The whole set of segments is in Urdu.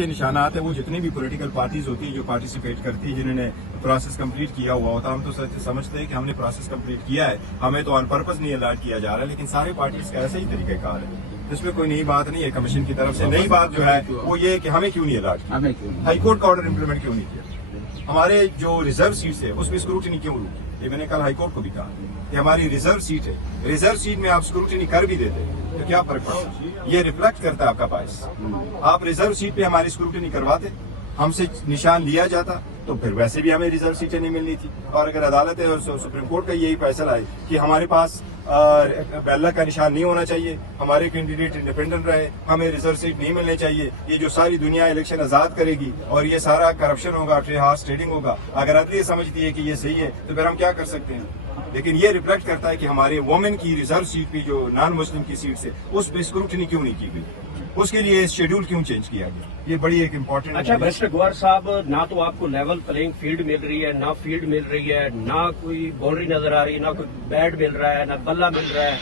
کے نشانات ہیں وہ جتنی بھی پولیٹیکل پارٹیز ہوتی ہیں جو پارٹیسپیٹ کرتی ہیں جنہوں نے پروسیس کمپلیٹ کیا ہوا ہوتا ہم تو سمجھتے ہیں کہ ہم نے پروسیس کمپلیٹ کیا ہے, ہمیں تو آن پرپز نہیں الاٹ کیا جا رہا, لیکن سارے پارٹیز کا ایسا ہی طریقہ کار ہے, اس میں کوئی نئی بات نہیں ہے. کمیشن کی طرف سے نئی بات جو ہے وہ یہ کہ ہمیں کیوں نہیں الاٹ کیا, ہائی کورٹ کا آرڈر امپلیمنٹ کیوں نہیں کیا, ہمارے جو ریزرو سیٹس ہے اس میں اسکروٹنی کیوں روکی. یہ میں نے کل ہائی کورٹ کو بھی کہا کہ ہماری ریزرو سیٹ ہے, ریزرو سیٹ میں آپ اسکروٹنی کر بھی دیتے تو کیا فرق پڑتا, یہ ریفلیکٹ کرتا ہے آپ کا باعث. آپ ریزرو سیٹ پہ ہماری اسکروٹنی کرواتے, ہم سے نشان لیا جاتا تو پھر ویسے بھی ہمیں ریزرو سیٹیں نہیں ملنی تھی. اور اگر عدالت اور سپریم کورٹ کا یہی فیصلہ ہے کہ ہمارے پاس بیلٹ کا نشان نہیں ہونا چاہیے, ہمارے کینڈیڈیٹ انڈیپینڈنٹ رہے, ہمیں ریزرو سیٹ نہیں ملنے چاہیے, یہ جو ساری دنیا الیکشن آزاد کرے گی اور یہ سارا کرپشن ہوگا, ہارس ٹریڈنگ ہوگا, اگر عدلیہ سمجھتی ہے کہ یہ صحیح ہے تو پھر ہم کیا کر سکتے ہیں. لیکن یہ ریفلیکٹ کرتا ہے کہ ہمارے وومن کی ریزرو سیٹ پہ جو نان مسلم کی سیٹ سے اس پہ اسکروٹنی کیوں نہیں کی گئی, اس کے لیے شیڈول کیوں چینج کیا گیا. یہ بڑی ایک امپورٹنٹ. اچھا بیرسٹر گوہر صاحب, نہ تو آپ کو لیول پلینگ فیلڈ مل رہی ہے, نہ فیلڈ مل رہی ہے, نہ کوئی باؤنڈری نظر آ رہی ہے, نہ کوئی بیٹ مل رہا ہے, نہ بلہ مل رہا ہے.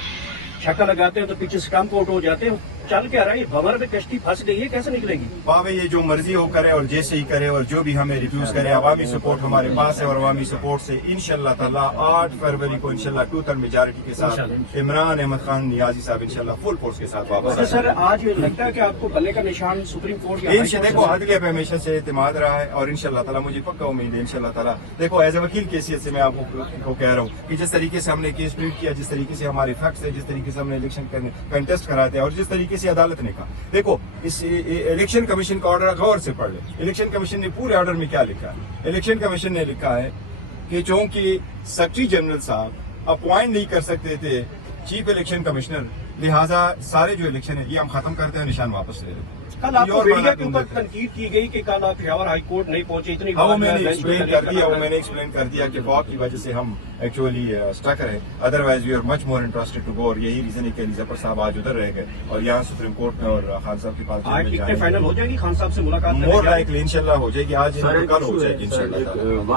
چھکا لگاتے ہیں تو پیچھے اسٹمپ آؤٹ ہو جاتے ہیں. چل کیا رہا ہے, یہ بمر میں کشتی پھنس گئی ہے, کیسے نکلے گی؟ بابے یہ جو مرضی ہو کرے اور جیسے ہی کرے اور جو بھی ہمیں ریفیوز کرے, عوامی سپورٹ ہمارے پاس ہے اور عوامی سپورٹ سے انشاءاللہ تعالی 8 فروری کو انشاءاللہ 2/3 میجارٹی کے ساتھ عمران احمد خان نیازی صاحب انشاءاللہ فل فورس کے ساتھ واپس. سر آج لگتا ہے کہ آپ کو بلے کا نشان سپریم کورٹ یا دیکھو عدلیہ پہ ہمیشہ سے اعتماد رہا ہے اور انشاءاللہ تعالی مجھے پکا امید ہے انشاءاللہ تعالی. دیکھو ایز اے وکیل کی حیثیت سے میں آپ کو کہہ رہا ہوں کہ جس طریقے سے ہم نے کیس ٹریٹ کیا, جس طریقے سے ہمارے فیکٹس ہے, جس طریقے سے ہم نے الیکشن کنٹیسٹ کراتے ہیں اور جس طریقے سے عدالت نے کہا. دیکھو اس الیکشن کمیشن کا آرڈر غور سے پڑھ لیں. الیکشن کمیشن نے پورے آرڈر میں کیا لکھا ہے, الیکشن کمیشن نے لکھا ہے کہ چونکہ سیکرٹری جنرل صاحب اپوائنٹ نہیں کر سکتے تھے چیف الیکشن کمیشنر, لہٰذا سارے جو الیکشن ہے یہ ہم ختم کرتے ہیں, نشان واپس لے لیتے ہیں. کل آپ کو میڈیا کے اوپر تنقید کی گئی کہ کل آپ پشاور ہائی کورٹ نہیں پہنچے, اتنی میں نے ایکسپلین کر دیا کہ فاگ کی وجہ سے ہم ایکچولی اسٹک رہے, otherwise we are much more interested to go, اور یہی ریزن ہے کہ علی ظفر صاحب آج ادھر رہ گئے اور یہاں سپریم کورٹ میں اور خان صاحب کے پاس فائنل ہو جائے گی. خان صاحب سے ملاقات مور لائکلی انشاءاللہ ہو جائے گی, آج کل ہو جائے گی انشاءاللہ.